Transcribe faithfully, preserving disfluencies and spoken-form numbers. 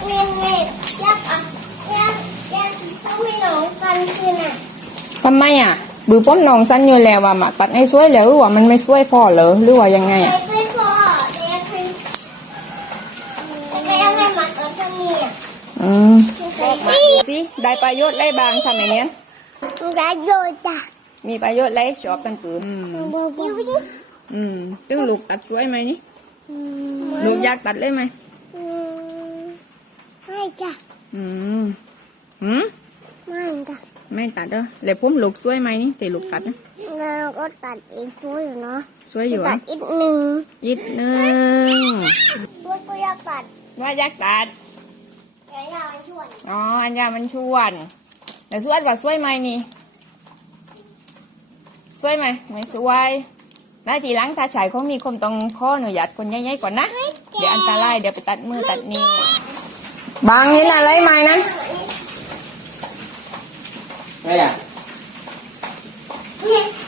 เรียนเรียนอยากอ่ะอยากอยากต้องมีหนองฟันคืนอ่ะทำไมอ่ะบือป้อมนองสั้นอยู่แล้วว่ามาตัดให้สวยแล้วหรือว่ามันไม่สวยพอเหรอหรือว่ายังไงอ่ะไม่พอแต่ยังให้แต่ยังให้มาตอนทำนี่อ่ะอืมสิได้ประโยชน์อะไรบ้างทำไมเนี้ยได้โยจ้ะมีประโยชน์อะไรชอบกันปืนอืมอยู่ดิอืมตึ้งลูกตัดสวยไหมนี่ลูกอยากตัดเลยไหมไม่จ้ะอืมหืมไม่จ้ะไม่ตัดเด้อแล้วผมลูกสวยไหมนี่ตีลูกตัดนะเราก็ตัดเองสวยอยู่เนาะสวยอยู่ตัอ่ะดอีกหนึ่งอีกหนึ่งว่าก็อยากตัดว่าอยากตัดแต่ยามันชวนอ๋ออันยามันชวนแต่สวยกว่าสวยไหมนี่สวยไหมไม่สวยแล้วทีหลังถ้าชายเขามีคมต้องข้อหนูหยัดคนใหญ่ๆก่อนนะเดี๋ยวอันตรายเดี๋ยวไปตัดมือตัดนิ้วบางเห็นอะไรไหมนั้นไม่อะเนี่ย